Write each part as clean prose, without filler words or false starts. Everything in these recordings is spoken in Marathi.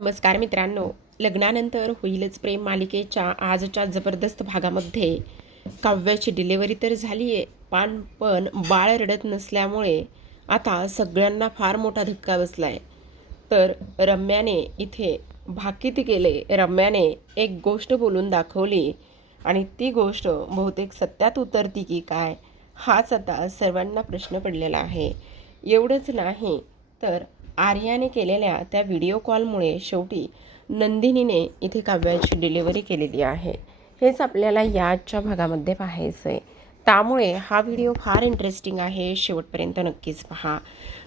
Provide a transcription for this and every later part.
नमस्कार मित्रांनो, लग्नानंतर होईलच प्रेम मालिकेच्या आजच्या जबरदस्त भागामध्ये काव्याची डिलिव्हरी तर झाली आहे, पण बाळ रडत नसल्यामुळे आता सगळ्यांना फार मोठा धक्का बसला आहे. तर रम्याने इथे भाकीत केले. रम्याने एक गोष्ट बोलून दाखवली आणि ती गोष्ट बहुतेक सत्यात उतरती की काय, हाच आता सर्वांना प्रश्न पडलेला आहे. एवढंच नाही तर आर्याने केलेल्या त्या व्हिडिओ कॉलमुळे शेवटी नंदिनीने इथे काव्याची डिलिव्हरी केलेली आहे. हेच आपल्याला याच्या भागामध्ये पाहायचं आहे. त्यामुळे हा व्हिडिओ फार इंटरेस्टिंग आहे, शेवटपर्यंत नक्कीच पहा.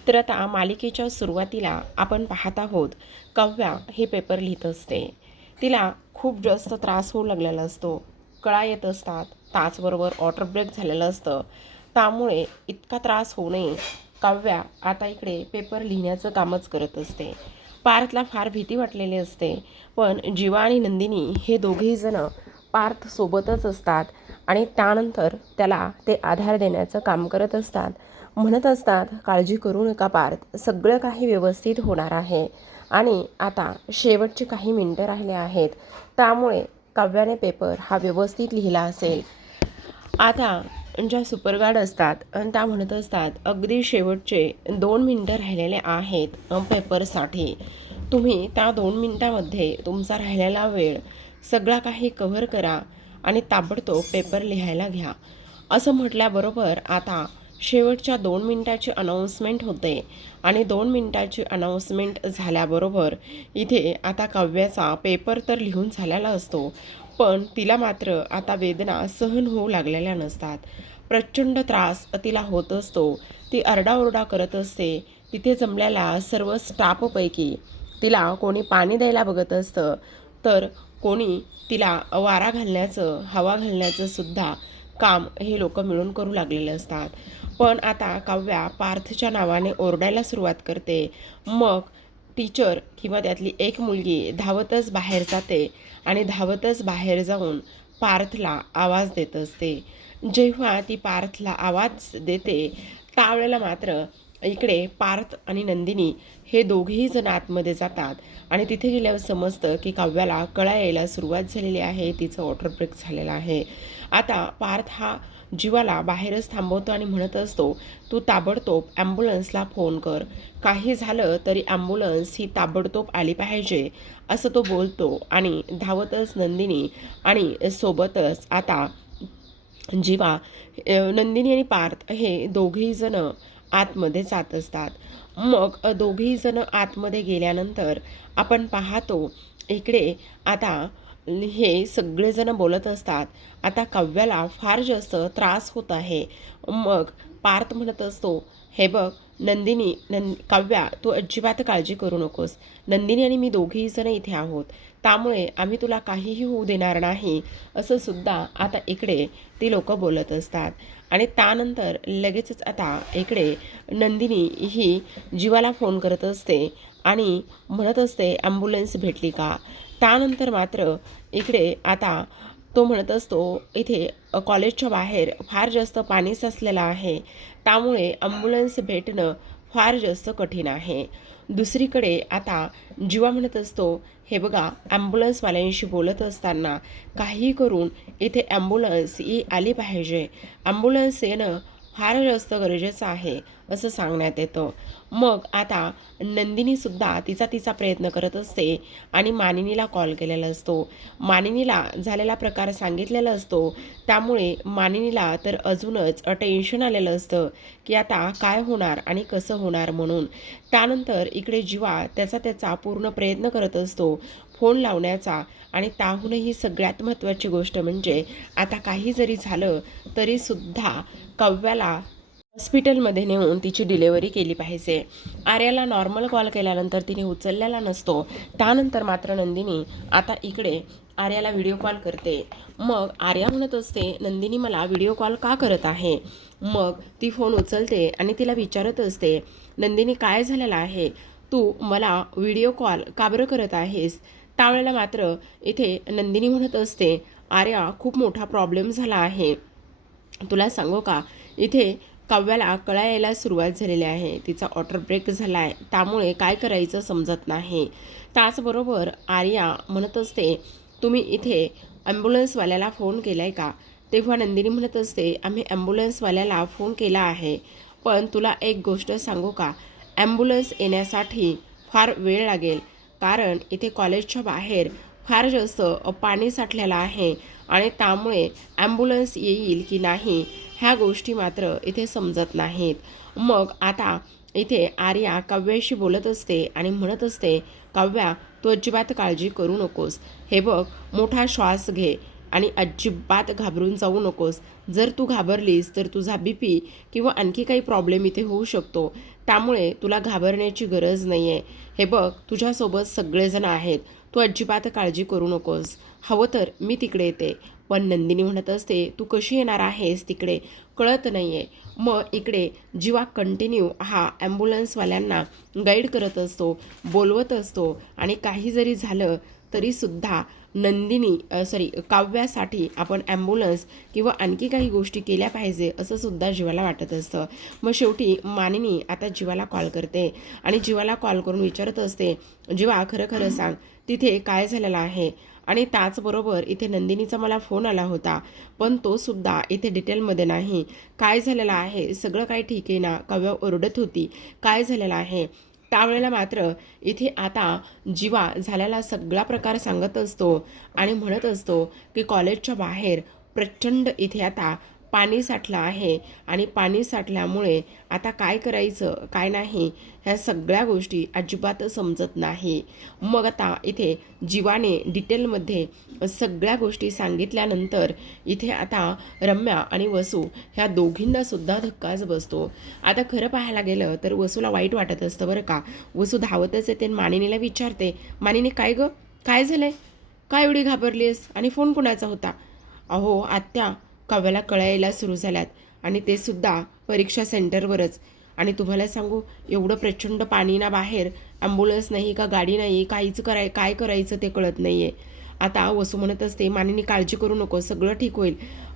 तर आता मालिकेच्या सुरुवातीला आपण पाहत आहोत, काव्या हे पेपर लिहित असते. तिला खूप जास्त त्रास होऊ लागलेला असतो, कळा येत असतात, त्याचबरोबर वॉटर ब्रेक झालेलं असतं. त्यामुळे इतका त्रास होऊ नये, काव्या आता इकडे पेपर लिहिण्याचं कामच करत असते. पार्थला फार भीती वाटलेली असते, पण जीवा आणि नंदिनी हे दोघेही जण पार्थ सोबतच असतात आणि त्यानंतर त्याला ते आधार देण्याचं काम करत असतात. म्हणत असतात, काळजी करू नका पार्थ, सगळं काही व्यवस्थित होणार आहे. आणि आता शेवटचे काही मिनटं राहिले आहेत, त्यामुळे काव्याने पेपर हा व्यवस्थित लिहिला असेल. आता ज्या सुपरगार्ड असतात आणि त्या म्हणत असतात, अगदी शेवटचे 2 मिनटं राहिलेले आहेत पेपरसाठी. तुम्ही त्या 2 मिनटामध्ये तुमचा राहिलेला वेळ सगळा काही कव्हर करा आणि ताबडतोब पेपर लिहायला घ्या. असं म्हटल्याबरोबर आता शेवटच्या 2 मिनटाची अनाऊन्समेंट होते आणि 2 मिनटाची अनाऊन्समेंट झाल्याबरोबर इथे आता काव्याचा पेपर तर लिहून झालेला असतो, पण तिला मात्र आता वेदना सहन होऊ लागलेल्या नसतात. प्रचंड त्रास तिला होत असतो. ती आरडाओरडा करत असते. तिथे जमलेल्या सर्व स्टाफपैकी तिला कोणी पाणी द्यायला बघत असतं, तर कोणी तिला वारा घालण्याचं, हवा घालण्याचं सुद्धा काम हे लोक मिळून करू लागलेले असतात. पण आता काव्या पार्थच्या नावाने ओरडायला सुरुवात करते. मग टीचर किंवा त्यातली एक मुलगी धावतच बाहेर जाते आणि धावतच बाहेर जाऊन पार्थला आवाज देत असते. जेव्हा ती पार्थला आवाज देते त्यावेळेला मात्र इकडे पार्थ आणि नंदिनी हे दोघेही जण आतमध्ये जातात आणि तिथे गेल्यावर समजतं की काव्याला कळा यायला सुरुवात झालेली आहे, तिचं वॉटर ब्रेक झालेला आहे. आता पार्थ हा जीवाला बाहेरच थांबवतो आणि म्हणत असतो, तू ताबडतोब ॲम्ब्युलन्सला फोन कर, काही झालं तरी ॲम्ब्युलन्स ही ताबडतोब आली पाहिजे, असं तो बोलतो. आणि धावतच नंदिनी आणि सोबतच आता जीवा, नंदिनी आणि पार्थ हे दोघेही जण आतमध्ये जात असतात. मग दोघेही जण आतमध्ये गेल्यानंतर आपण पाहतो, इकडे आता हे सगळेजण बोलत असतात. आता काव्याला फार जास्त त्रास होत आहे. मग पार्थ म्हणत असतो, हे बघ नंदिनी, काव्या, तू अजिबात काळजी करू नकोस. नंदिनी आणि मी दोघेही जण इथे आहोत, त्यामुळे आम्ही तुला काहीही होऊ देणार नाही, असं सुद्धा आता इकडे ती लोक बोलत असतात. आणि त्यानंतर लगेचच आता इकडे नंदिनी ही जीवाला फोन करत असते आणि म्हणत असते, ॲम्ब्युलन्स भेटली का. त्यानंतर मात्र इकडे आता तो म्हणत असतो, इथे कॉलेजच्या बाहेर फार जास्त पाणी साचलेलं आहे, त्यामुळे ॲम्ब्युलन्स भेटणं फार जास्त कठीण आहे. दुसरीकडे आता जीवा म्हणत असतो, हे बघा ॲम्ब्युलन्सवाल्यांशी बोलत असताना काही करून इथे ॲम्ब्युलन्स ही आली पाहिजे, ॲम्ब्युलन्स येणं फार जास्त गरजेचं आहे, असं सांगण्यात येतं. मग आता नंदिनीसुद्धा तिचा प्रयत्न करत असते आणि मानिनीला कॉल केलेला असतो. मानिनीला झालेला प्रकार सांगितलेला असतो, त्यामुळे मानिनीला तर अजूनच टेन्शन आलेलं असतं की आता काय होणार आणि कसं होणार म्हणून. त्यानंतर इकडे जीवा त्याचा पूर्ण प्रयत्न करत असतो फोन लावण्याचा. आणि त्याहूनही सगळ्यात महत्त्वाची गोष्ट म्हणजे आता काही जरी झालं तरीसुद्धा काव्याला हॉस्पिटलमध्ये नेऊन तिची डिलेवरी केली पाहिजे. आर्याला नॉर्मल कॉल केल्यानंतर तिने उचललेला नसतो. त्यानंतर मात्र नंदिनी आता इकडे आर्याला व्हिडिओ कॉल करते. मग आर्या म्हणत असते, नंदिनी मला व्हिडिओ कॉल का करत आहे. मग ती फोन उचलते आणि तिला विचारत असते, नंदिनी काय झालेलं आहे, तू मला व्हिडिओ कॉल का बरं करत आहेस. त्यावेळेला मात्र इथे नंदिनी म्हणत असते, आर्या खूप मोठा प्रॉब्लेम झाला आहे, तुला सांगू का. इथे काव्याला कळा यायला सुरुवात झालेली आहे, तिचा वॉटर ब्रेक झाला आहे, त्यामुळे काय करायचं समजत नाही. त्याचबरोबर आर्या म्हणत असते, तुम्ही इथे ॲम्ब्युलन्सवाल्याला फोन केला आहे का? तेव्हा नंदिनी म्हणत असते, आम्ही ॲम्ब्युलन्सवाल्याला फोन केला आहे, पण तुला एक गोष्ट सांगू का? ॲम्ब्युलन्स येण्यासाठी फार वेळ लागेल, कारण इथे कॉलेजच्या बाहेर फार जास्त पाणी साठलेलं आहे आणि त्यामुळे ॲम्ब्युलन्स येईल की नाही ह्या गोष्टी मात्र इथे समजत नाहीत. मग आता इथे आर्या काव्याशी बोलत असते आणि म्हणत असते, काव्या तू अजिबात काळजी करू नकोस. हे बघ, मोठा श्वास घे आणि अजिबात घाबरून जाऊ नकोस. जर तू घाबरलीस तर तुझा BP किंवा आणखी काही प्रॉब्लेम इथे होऊ शकतो. त्यामुळे तुला घाबरण्याची गरज नाही आहे. हे बघ, तुझ्यासोबत सगळेजण आहेत. तू अजिबात काळजी करू नकोस. हवं तर मी तिकडे येते. पण नंदिनी म्हणत असते, तू कशी येणार आहेस तिकडे कळत नाही आहे. मग इकडे जीवा कंटिन्यू हा ॲम्ब्युलन्सवाल्यांना गाईड करत असतो, बोलवत असतो आणि काही जरी झालं तरीसुद्धा काव्यासाठी आपण ॲम्ब्युलन्स किंवा आणखी काही गोष्टी केल्या पाहिजे असं सुद्धा जीवाला वाटत असतं. मग शेवटी मानिनी आता जीवाला कॉल करते आणि जीवाला कॉल करून विचारत असते, जीवा खरं खरं सांग तिथे काय झालेलं आहे? आणि त्याचबरोबर इथे नंदिनीचा मला फोन आला होता, पण तो सुद्धा इथे डिटेलमध्ये नाही. काय झालेलं आहे? सगळं काय ठीक आहे ना? काव्या ओरडत होती, काय झालेलं आहे? त्यावेळेला मात्र इथे आता जीवा झालेला सगळा प्रकार सांगत असतो आणि म्हणत असतो की कॉलेजच्या बाहेर प्रचंड इथे आता पाणी साठलं आहे आणि पाणी साठल्यामुळे आता काय करायचं काय नाही ह्या सगळ्या गोष्टी अजिबात समजत नाही. मग आता इथे जीवाने डिटेलमध्ये सगळ्या गोष्टी सांगितल्यानंतर इथे आता रम्या आणि वसू ह्या दोघींनासुद्धा धक्काच बसतो. आता खरं पाहायला गेलं तर वसूला वाईट वाटत असतं बरं का. वसू धावतच येते आणि मानिनीला विचारते, मानिनी काय गं, काय झालंय? काय एवढी घाबरलीस आणि फोन कुणाचा होता? अहो आत्या, काव्याला कळायला सुरू झाल्यात आणि ते सुद्धा परीक्षा सेंटरवरच. आणि तुम्हाला सांगू, एवढं प्रचंड पाणी ना बाहेर, ॲम्ब्युलन्स नाही का गाडी नाही, काय करायचं ते कळत नाही आहे. आता वसू म्हणत असते, मानिनी काळजी करू नको, सगळं ठीक होईल.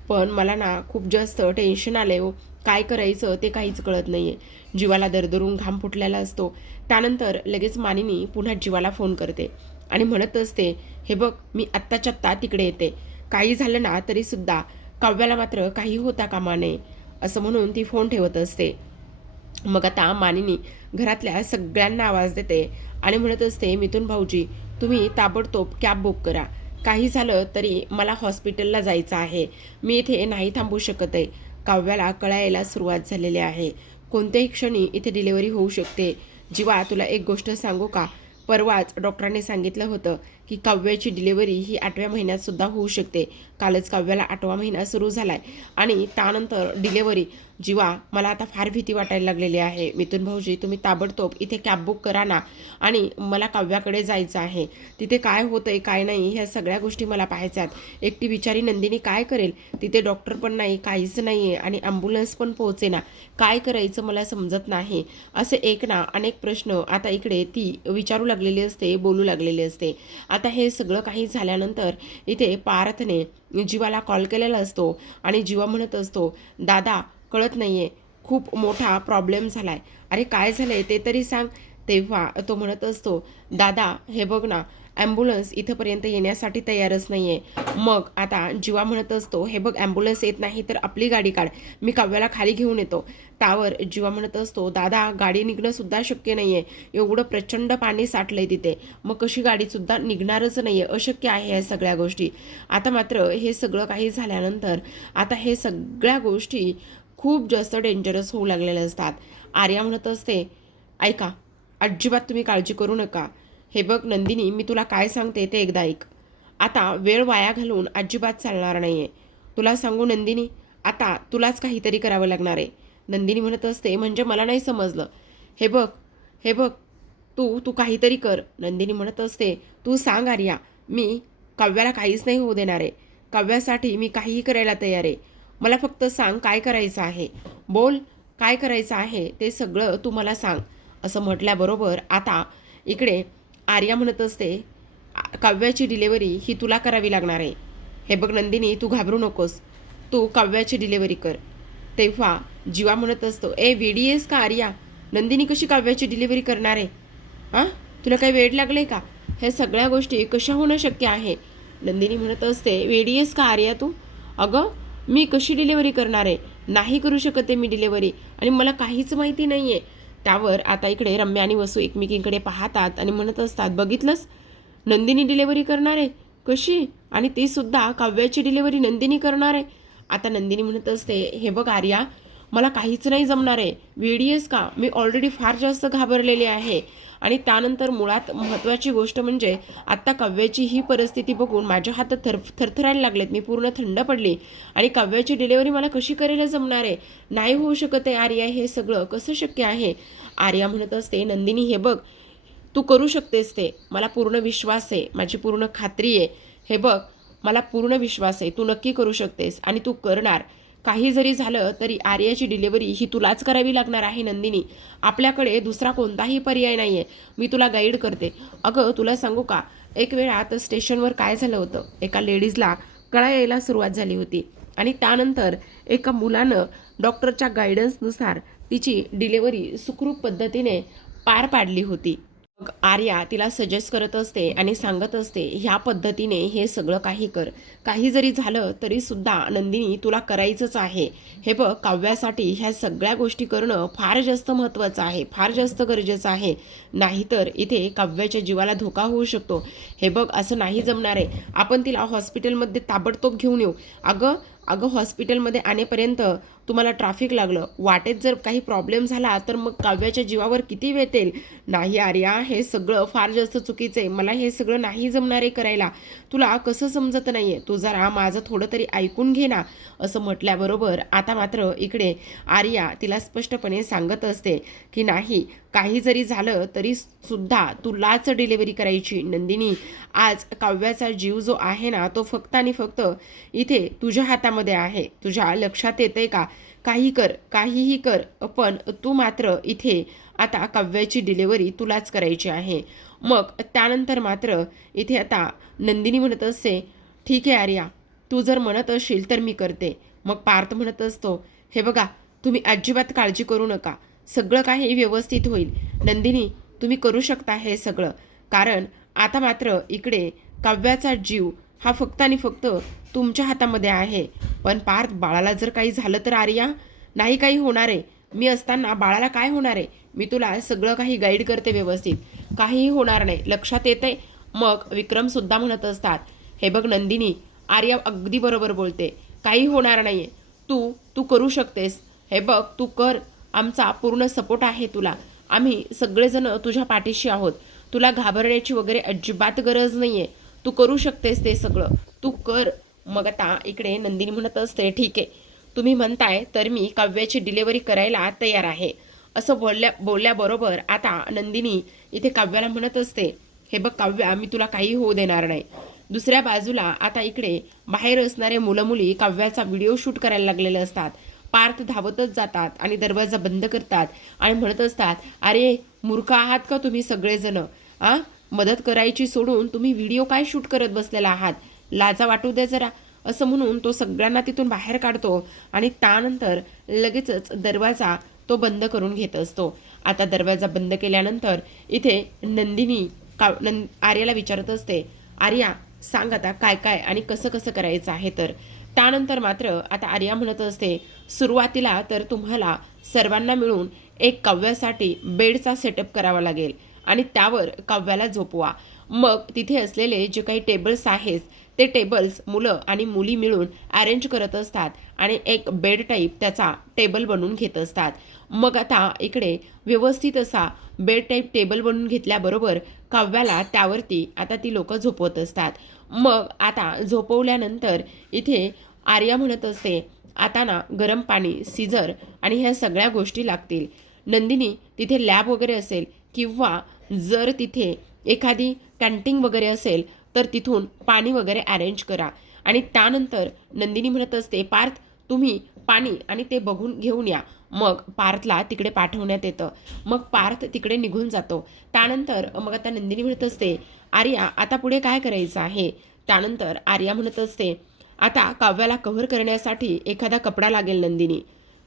पण मला ना खूप जास्त टेन्शन आलं आहे हो, काय करायचं ते काहीच कळत नाही आहे. जीवाला दरदरून घाम फुटलेला असतो. त्यानंतर लगेच मानिनी पुन्हा जीवाला फोन करते आणि म्हणत असते, हे बघ मी आत्ताच्या आत्ता तिकडे येते. काही झालं ना तरीसुद्धा काव्याला मात्र काही होता कामा नये असं म्हणून ती फोन ठेवत असते. मग आता मानिनी घरातल्या सगळ्यांना आवाज देते आणि म्हणत असते, मिथुन भाऊजी तुम्ही ताबडतोब कॅब बुक करा. काही झालं तरी मला हॉस्पिटलला जायचं आहे, मी इथे नाही थांबू शकत आहे. काव्याला कळायला सुरुवात झालेली आहे, कोणत्याही क्षणी इथे डिलिव्हरी होऊ शकते. जीवा तुला एक गोष्ट सांगू का, परवाच डॉक्टरांनी सांगितलं होतं की काव्याची डिलिव्हरी ही 8व्या महिन्यात सुद्धा होऊ शकते. कालच काव्याला 8वा महिना सुरू झाला आहे आणि त्यानंतर डिलिव्हरी. जीवा मला आता फार भीती वाटायला लागलेली आहे. मिथुन भाऊजी तुम्ही ताबडतोब इथे कॅब बुक करा ना, आणि मला काव्याकडे जायचं आहे. तिथे काय होतंय काय नाही ह्या सगळ्या गोष्टी मला पाहायच्यात. एकटी बिचारी नंदिनी काय करेल? तिथे डॉक्टर पण नाही, काहीच नाही आहे आणि ॲम्ब्युलन्स पण पोहोचेना. काय करायचं मला समजत नाही. असे एक ना अनेक प्रश्न आता इकडे ती विचारू लागलेली असते, बोलू लागलेली असते. आता हे सगळं काही झाल्यानंतर इथे पार्थने जीवाला कॉल केलेला असतो आणि जीवा म्हणत असतो, दादा कळत नाही आहे, खूप मोठा प्रॉब्लेम झाला आहे. अरे काय झालं आहे ते तरी सांग. तेव्हा तो म्हणत असतो, दादा हे बघ ना, ॲम्ब्युलन्स इथंपर्यंत येण्यासाठी तयारच नाही आहे. मग आता जीवा म्हणत असतो, हे बघ ॲम्ब्युलन्स येत नाही तर आपली गाडी काढ, मी काव्याला खाली घेऊन येतो. त्यावर जीवा म्हणत असतो, दादा गाडी निघणंसुद्धा शक्य नाही आहे, एवढं प्रचंड पाणी साठलं आहे तिथे, मग कशी गाडीसुद्धा निघणारच नाही आहे, अशक्य आहे या सगळ्या गोष्टी. आता मात्र हे सगळं काही झाल्यानंतर आता हे सगळ्या गोष्टी खूप जास्त डेंजरस होऊ लागलेल्या असतात. आर्या म्हणत असते, ऐका अजिबात तुम्ही काळजी करू नका. हे बघ नंदिनी, मी तुला काय सांगते ते एकदा ऐक. आता वेळ वाया घालून अजिबात चालणार नाही आहे. तुला सांगू नंदिनी, आता तुलाच काहीतरी करावं लागणार आहे. नंदिनी म्हणत असते, म्हणजे मला नाही समजलं. हे बघ हे बघ तू तू काहीतरी कर. नंदिनी म्हणत असते, तू सांग आर्या, मी काव्याला काहीच नाही होऊ देणार आहे. काव्यासाठी मी काहीही करायला तयार आहे. मला फक्त सांग काय करायचं आहे. बोल काय करायचं आहे ते सगळं तू मला सांग. असं म्हटल्याबरोबर आता इकडे आर्या म्हणत असते, काव्याची डिलिव्हरी ही तुला करावी लागणार आहे. हे बघ नंदिनी, तू घाबरू नकोस, तू काव्याची डिलिव्हरी कर. तेव्हा जीवा म्हणत असतो, वेडी आहेस का आर्या? नंदिनी कशी काव्याची डिलिव्हरी करणार आहे? हां, तुला काही वेळ लागलं आहे का? हे सगळ्या गोष्टी कशा होणं शक्य आहे? नंदिनी म्हणत असते, वेडी आहेस का आर्या तू? अगं मी कशी डिलिव्हरी करणार आहे? नाही करू शकत आहे मी डिलिव्हरी आणि मला काहीच माहिती नाही आहे. त्यावर आता इकडे रम्या आणि वसू एकमेकींकडे पाहतात आणि म्हणत असतात, बघितलंस नंदिनी डिलिव्हरी करणार आहे? कशी? आणि ती सुद्धा काव्याची डिलिव्हरी नंदिनी करणार आहे. आता नंदिनी म्हणत असते, हे बघ आर्या, मला काहीच नाही जमणार आहे. वेडी आहेस का? मी ऑलरेडी फार जास्त घाबरलेली आहे. आणि त्यानंतर मुळात महत्त्वाची गोष्ट म्हणजे आत्ता काव्याची ही परिस्थिती बघून माझ्या हातात थरथरायला लागलेत. मी पूर्ण थंड पडली आणि काव्याची डिलिव्हरी मला कशी करायला जमणार आहे? नाही होऊ शकत आहे आर्या, हे सगळं कसं शक्य आहे? आर्या म्हणत असते, नंदिनी हे बघ, तू करू शकतेस ते. मला पूर्ण विश्वास आहे, माझी पूर्ण खात्री आहे. हे बघ, मला पूर्ण विश्वास आहे, तू नक्की करू शकतेस आणि तू करणार. काही जरी झालं तरी आर्याची डिलिव्हरी ही तुलाच करावी लागणार आहे नंदिनी. आपल्याकडे दुसरा कोणताही पर्याय नाही आहे. मी तुला गाईड करते. अगं तुला सांगू का, एक वेळा आता स्टेशनवर काय झालं होतं, एका लेडीजला कळा यायला सुरुवात झाली होती आणि त्यानंतर एका मुलानं डॉक्टरच्या गायडन्सनुसार तिची डिलिव्हरी सुखरूप पद्धतीने पार पाडली होती. मग आर्या तिला सजेस्ट करत असते आणि सांगत असते, ह्या पद्धतीने हे सगळं काही कर. काही जरी झालं तरी सुद्धा नंदिनी तुला करायचंच आहे. हे बघ, काव्यासाठी ह्या सगळ्या गोष्टी करणं फार जास्त महत्त्वाचं आहे, फार जास्त गरजेचं आहे. नाहीतर इथे काव्याच्या जीवाला धोका होऊ शकतो. हे बघ, असं नाही जमणार आहे. आपण तिला हॉस्पिटलमध्ये ताबडतोब घेऊन येऊ. अगं अगं हॉस्पिटलमध्ये आणेपर्यंत तुम्हाला ट्रॅफिक लागलं, वाटेत जर काही प्रॉब्लेम झाला तर मग काव्याच्या जीवावर किती वेतेल. नाही आर्या, हे सगळं फार जास्त चुकीचं आहे. मला हे सगळं नाही जमणार आहे करायला. तुला कसं समजत नाही आहे? तू जरा माझं थोडं तरी ऐकून घे ना. असं म्हटल्याबरोबर आता मात्र इकडे आर्या तिला स्पष्टपणे सांगत असते की नाही, काही जरी झालं तरी सुद्धा तुलाच डिलिव्हरी करायची नंदिनी. आज काव्याचा जीव जो आहे ना, तो फक्त आणि फक्त इथे तुझ्या हातामध्ये आहे. तुझ्या लक्षात येते का? काही कर, काहीही कर, पण तू मात्र इथे आता काव्याची डिलिव्हरी तुलाच करायची आहे. मग त्यानंतर मात्र इथे आता नंदिनी म्हणत असते, ठीक आहे आर्या, तू जर म्हणत असशील तर मी करते. मग पार्थ म्हणत असतो, हे बघा, तुम्ही अजिबात काळजी करू नका, सगळं काही व्यवस्थित होईल. नंदिनी तुम्ही करू शकता हे सगळं, कारण आता मात्र इकडे काव्याचा जीव हा फक्त आणि फक्त तुमच्या हातामध्ये आहे. पण पार्थ, बाळाला जर काही झालं तर आर्या? नाही काही होणार आहे. मी असताना बाळाला काय होणार आहे? मी तुला सगळं काही गाईड करते व्यवस्थित, काहीही होणार नाही. लक्षात येतंय? मग विक्रमसुद्धा म्हणत असतात, हे बघ नंदिनी, आर्या अगदी बरोबर बोलते, काही होणार नाही आहे. तू तू करू शकतेस. हे बघ, तू कर, आमचा पूर्ण सपोर्ट आहे तुला. आम्ही सगळेजण तुझ्या पाठीशी आहोत. तुला घाबरण्याची वगैरे अजिबात गरज नाही आहे. तू करू शकतेस ते सगळं, तू कर. मग आता इकडे नंदिनी म्हणत असते, ठीक आहे, तुम्ही म्हणताय तर मी काव्याची डिलिव्हरी करायला तयार आहे. असं बोलल्याबरोबर आता नंदिनी इथे काव्याला म्हणत असते, हे बघ काव्या, मी तुला काही होऊ देणार नाही. दुसऱ्या बाजूला आता इकडे बाहेर असणारे मुलं मुली काव्याचा व्हिडिओ शूट करायला लागलेले असतात. पार्थ धावतच जातात आणि दरवाजा बंद करतात आणि म्हणत असतात, अरे मूर्ख आहात का तुम्ही सगळेजण? मदत करायची सोडून तुम्ही व्हिडिओ काय शूट करत बसलेला आहात? लाजा वाटू द्या जरा. असं म्हणून तो सगळ्यांना तिथून बाहेर काढतो आणि त्यानंतर लगेचच दरवाजा तो बंद करून घेत असतो. आता दरवाजा बंद केल्यानंतर इथे नंदिनी आर्याला विचारत असते, आर्या सांग आता काय काय आणि कसं कसं करायचं आहे. तर त्यानंतर मात्र आता आर्या म्हणत असते, सुरुवातीला तर तुम्हाला सर्वांना मिळून एक काव्यासाठी बेडचा सेटअप करावा लागेल आणि त्यावर काव्याला झोपवा. मग तिथे असलेले जे काही टेबल्स आहेत ते टेबल्स मुलं आणि मुली मिळून अरेंज करत असतात आणि एक बेड टाईप त्याचा टेबल बनवून घेत असतात. मग आता इकडे व्यवस्थित असा बेड टाईप टेबल बनवून घेतल्याबरोबर काव्याला त्यावरती आता ती लोक झोपवत असतात. मग आता झोपवल्यानंतर इथे आर्या म्हणत असते, आता ना गरम पाणी, सीझर आणि ह्या सगळ्या गोष्टी लागतील. नंदिनी तिथे लॅब वगैरे असेल किंवा जर तिथे एखादी कॅन्टीन वगैरे असेल तर तिथून पाणी वगैरे अरेंज करा. आणि त्यानंतर नंदिनी म्हणत असते, पार्थ तुम्ही पाणी आणि ते बघून घेऊन या. मग पार्थला तिकडे पाठवण्यात येतं. मग पार्थ तिकडे निघून जातो. त्यानंतर मग आता नंदिनी म्हणत असते, आर्या आता पुढे काय करायचं आहे? त्यानंतर आर्या म्हणत असते, आता काव्याला कव्हर करण्यासाठी एखादा कपडा लागेल नंदिनी.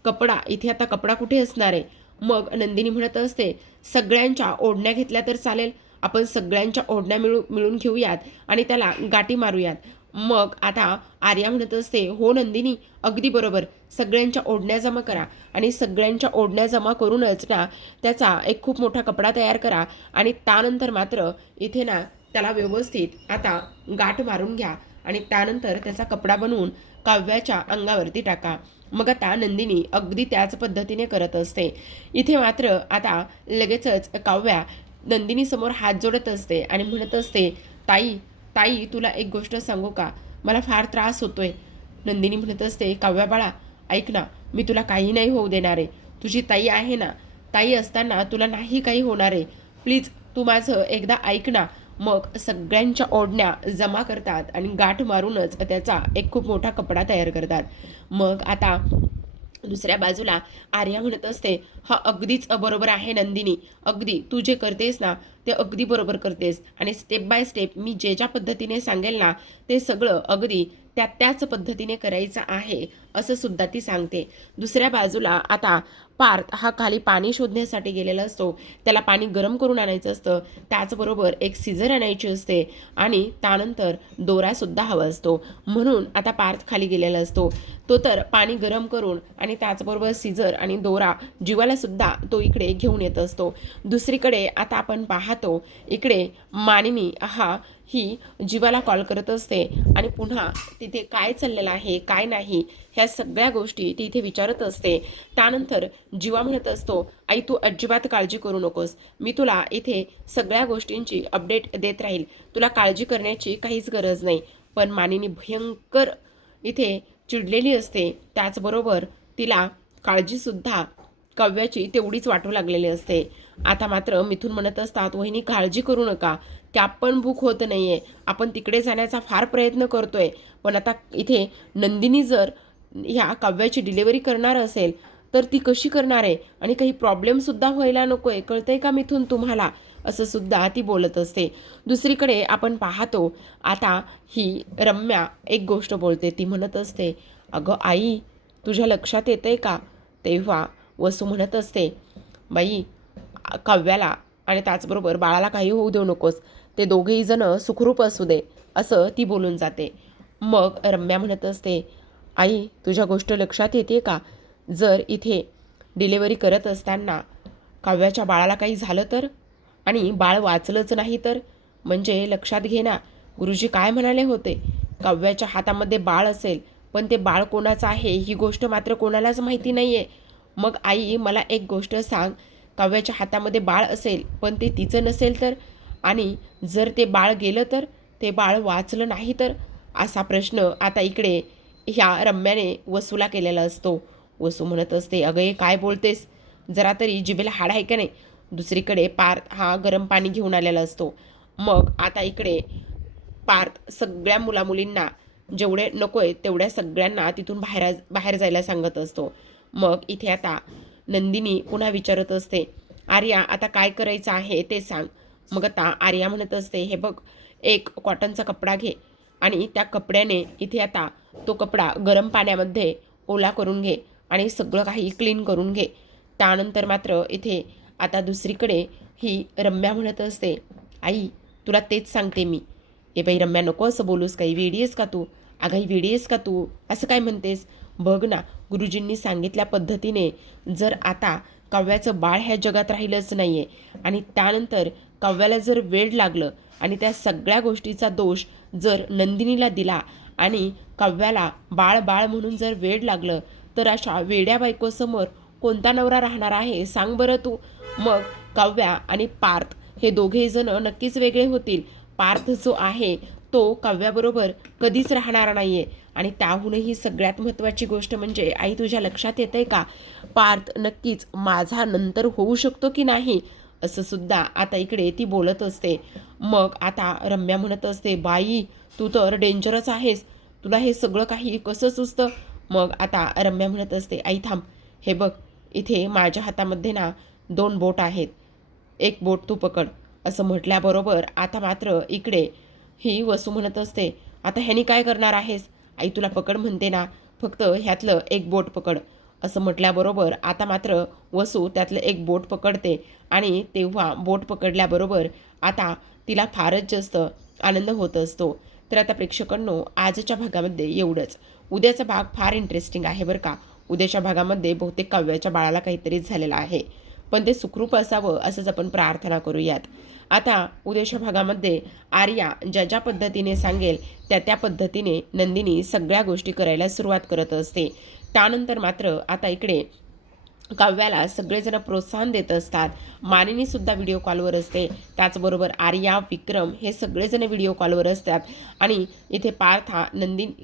कपडा, इथे आता कपडा कुठे असणार आहे? मग नंदिनी म्हणत असते, सगळ्यांच्या ओढण्या घेतल्या तर चालेल. आपण सगळ्यांच्या ओढण्या मिळून घेऊयात आणि त्याला गाठी मारूयात. मग आता आर्या म्हणत असते, हो नंदिनी, अगदी बरोबर. सगळ्यांच्या ओढण्या जमा करा आणि सगळ्यांच्या ओढण्या जमा करूनच ना त्याचा एक खूप मोठा कपडा तयार करा आणि त्यानंतर मात्र इथे ना त्याला व्यवस्थित आता गाठ मारून घ्या आणि त्यानंतर त्याचा कपडा बनवून काव्याच्या अंगावरती टाका. मग आता नंदिनी अगदी त्याच पद्धतीने करत असते. इथे मात्र आता लगेचच काव्या नंदिनीसमोर हात जोडत असते आणि म्हणत असते, ताई ताई तुला एक गोष्ट सांगू का, मला फार त्रास होतोय. नंदिनी म्हणत असते, काव्या बाळा ऐक ना, मी तुला काही नाही होऊ देणार आहे. तुझी ताई आहे ना, ताई असताना तुला नाही काही होणार आहे. प्लीज तू माझं एकदा ऐक ना. मग सगळ्यांच्या ओढण्या जमा करतात आणि गाठ मारूनच त्याचा एक खूप मोठा कपडा तयार करतात. मग आता दुसऱ्या बाजूला आर्या म्हणत असते, हा अगदीच बरोबर आहे नंदिनी, अगदी तू जे करतेस ना ते अगदी बरोबर करतेस आणि स्टेप बाय स्टेप मी जे ज्या पद्धतीने सांगेल ना ते सगळं अगदी त्याच पद्धतीने करायचं आहे असं सुद्धा ती सांगते. दुसऱ्या बाजूला आता पार्थ हा खाली पाणी शोधण्यासाठी गेलेला असतो. त्याला पाणी गरम करून आणायचं असतं. त्याचबरोबर एक सिझर आणायची असते आणि त्यानंतर दोरासुद्धा हवा असतो. म्हणून आता पार्थ खाली गेलेला असतो. तो तर पाणी गरम करून आणि त्याचबरोबर सिझर आणि दोरा जीवाला सुद्धा तो इकडे घेऊन येत असतो. दुसरीकडे आता आपण पाहतो इकडे मानिनी ही जीवाला कॉल करत असते आणि पुन्हा तिथे काय चाललेलं आहे काय नाही ह्या सगळ्या गोष्टी ती इथे विचारत असते. त्यानंतर जीवा म्हणत असतो, आई तू अजिबात काळजी करू नकोस, मी तुला इथे सगळ्या गोष्टींची अपडेट देत राहील, तुला काळजी करण्याची काहीच गरज नाही. पण मानिनी भयंकर इथे चिडलेली असते. त्याचबरोबर तिला काळजीसुद्धा काव्याची तेवढीच वाटू लागलेली असते. आता मात्र मिथून म्हणत असतात, वहिनी काळजी करू नका, कॅब पण बुक होत नाहीये, आपण तिकडे जाण्याचा फार प्रयत्न करतोय, पण आता इथे नंदिनी जर ह्या काव्याची डिलिव्हरी करणार असेल तर ती कशी करणार आहे आणि काही प्रॉब्लेमसुद्धा व्हायला नकोय, कळतंय का मिथून तुम्हाला, असं सुद्धा ती बोलत असते. दुसरीकडे आपण पाहतो आता ही रम्या एक गोष्ट बोलते. ती म्हणत असते, अगं आई तुझ्या लक्षात येतंय का. तेव्हा वसू म्हणत असते, बाई काव्याला आणि त्याचबरोबर बाळाला काही होऊ देऊ नकोस, ते दोघेही जण सुखरूप असू दे, असं ती बोलून जाते. मग रम्या म्हणत असते, आई तुझ्या गोष्ट लक्षात येते का, जर इथे डिलेवरी करत असताना काव्याच्या बाळाला काही झालं तर आणि बाळ वाचलंच नाही तर, म्हणजे लक्षात घे ना, गुरुजी काय म्हणाले होते, काव्याच्या हातामध्ये बाळ असेल पण ते बाळ कोणाचं आहे ही गोष्ट मात्र कोणालाच माहिती नाही आहे. मग आई मला एक गोष्ट सांग, काव्याच्या हातामध्ये बाळ असेल पण ते तिचं नसेल तर, आणि जर ते बाळ गेलं तर, ते बाळ वाचलं नाही तर, असा प्रश्न आता इकडे ह्या रम्याने वसूला केलेला असतो. वसू म्हणत असते, अगं हे काय बोलतेस, जरा तरी जिभेला हाड आहे का नाही. दुसरीकडे पार्थ हा गरम पाणी घेऊन आलेला असतो. मग आता इकडे पार्थ सगळ्या मुलामुलींना जेवढे नकोय तेवढ्या सगळ्यांना तिथून बाहेर जायला सांगत असतो. मग इथे आता नंदिनी पुन्हा विचारत असते, आर्या आता काय करायचं आहे ते सांग. मग आता आर्या म्हणत असते, हे बघ एक कॉटनचा कपडा घे आणि त्या कपड्याने इथे आता तो कपडा गरम पाण्यामध्ये ओला करून घे आणि सगळं काही क्लीन करून घे. त्यानंतर मात्र इथे आता दुसरीकडे ही रम्या म्हणत असते, आई तुला तेच सांगते मी. ए बाई रम्या नको असं बोलूस, काही वेडी आहेस का तू, अगं वेडी आहेस का तू, असं काय म्हणतेस. बघ ना गुरुजींनी सांगितल्या पद्धतीने जर आता काव्याचं बाळ ह्या जगात राहिलंच नाही आहे आणि त्यानंतर काव्याला जर वेड लागलं आणि त्या सगळ्या गोष्टीचा दोष जर नंदिनीला दिला आणि काव्याला बाळ बाळ म्हणून जर वेड लागलं तर अशा वेड्या बायकोसमोर कोणता नवरा राहणार आहे सांग बरं तू. मग काव्या आणि पार्थ हे दोघेही जण नक्कीच वेगळे होतील. पार्थ जो आहे तो काव्याबरोबर कधीच राहणार नाही आहे आणि त्याहूनही सगळ्यात महत्त्वाची गोष्ट म्हणजे आई तुझ्या लक्षात येतंय का, पार्थ नक्कीच माझा नंतर होऊ शकतो की नाही, असं सुद्धा आता इकडे ती बोलत असते. मग आता रम्या म्हणत असते, बाई तू तर डेंजरच आहेस, तुला हे सगळं काही कसं सुचतं. मग आता रम्या म्हणत असते, आई थांब, हे बघ इथे माझ्या हातामध्ये ना 2 बोट आहेत, एक बोट तू पकड, असं म्हटल्याबरोबर आता मात्र इकडे ही वसू म्हणत असते, आता ह्यानी काय करणार आहेस, आई तुला पकड म्हणते ना, फक्त ह्यातलं एक बोट पकड, असं म्हटल्याबरोबर आता मात्र वसू त्यातलं एक बोट पकडते आणि तेव्हा बोट पकडल्याबरोबर आता तिला फारच जास्त आनंद होत असतो. तर आता प्रेक्षकांनो, आजच्या भागामध्ये एवढंच. उद्याचा भाग फार इंटरेस्टिंग आहे बरं का. उद्याच्या भागामध्ये बहुतेक काव्याच्या बाळाला काहीतरीच झालेलं आहे, पण ते सुखरूप असावं असंच आपण प्रार्थना करूयात. आता उद्याच्या भागामध्ये आर्या ज्या ज्या पद्धतीने सांगेल त्या पद्धतीने नंदिनी सगळ्या गोष्टी करायला सुरुवात करत असते. त्यानंतर मात्र आता इकडे काव्याला सगळेजण प्रोत्साहन देत असतात. मानिनी सुद्धा व्हिडिओ कॉलवर असते. त्याचबरोबर आर्या, विक्रम हे सगळेजण व्हिडिओ कॉलवर असतात आणि इथे पार्थ हा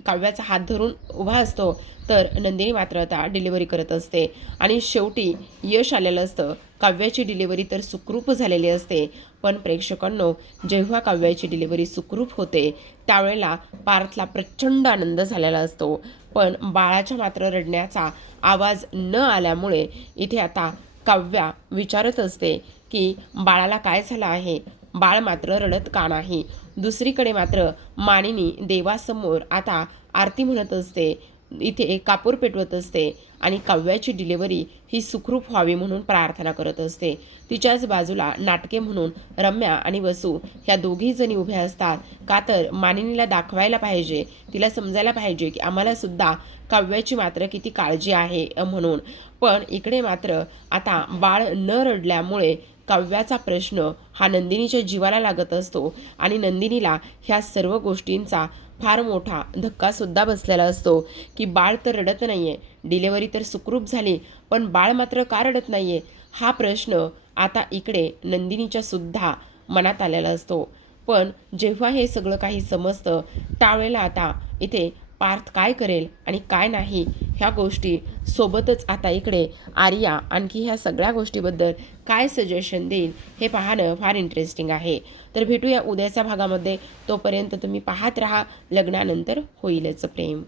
काव्याचा हात धरून उभा असतो. तर नंदिनी मात्र आता डिलिव्हरी करत असते आणि शेवटी यश आलेलं असतं. काव्याची डिलिव्हरी तर सुखरूप झालेली असते. पण प्रेक्षकांनो, जेव्हा काव्याची डिलिव्हरी सुखरूप होते त्यावेळेला पार्थला प्रचंड आनंद झालेला असतो. पण बाळाच्या मात्र रडण्याचा आवाज न आल्यामुळे इथे आता काव्या विचारत असते की बाळाला काय झालं आहे, बाळ मात्र रडत का नाही. दुसरीकडे मात्र मानिनी देवासमोर आता आरती म्हणत असते, इथे कापूर पेटवत असते आणि काव्याची डिलिव्हरी ही सुखरूप व्हावी म्हणून प्रार्थना करत असते. तिच्याच बाजूला नाटके म्हणून रम्या आणि वसू ह्या दोघी जणी उभ्या असतात. का तर मानिनीला दाखवायला पाहिजे, तिला समजायला पाहिजे की आम्हाला सुद्धा काव्याची मात्र किती काळजी आहे म्हणून. पण इकडे मात्र आता बाळ न रडल्यामुळे काव्याचा प्रश्न हा नंदिनीच्या जीवाला लागत असतो आणि नंदिनीला ह्या सर्व गोष्टींचा फार मोठा धक्कासुद्धा बसलेला असतो की बाळ तर रडत नाहीये, डिलेवरी तर सुखरूप झाली, पण बाळ मात्र का रडत नाहीये, हा प्रश्न आता इकडे नंदिनीच्या सुद्धा मनात आलेला असतो. पण जेव्हा हे सगळं काही समजतं त्यावेळेला आता इथे पार्थ काय करेल आणि काय नाही ह्या गोष्टी सोबतच आता इकडे आर्या आणखी ह्या सगळ्या गोष्टीबद्दल काय सजेशन देईल हे पाहणं फार इंटरेस्टिंग आहे. तर भेटूया उद्याच्या भागामध्ये. तोपर्यंत तुम्ही पाहत राहा लग्नानंतर होईलच प्रेम.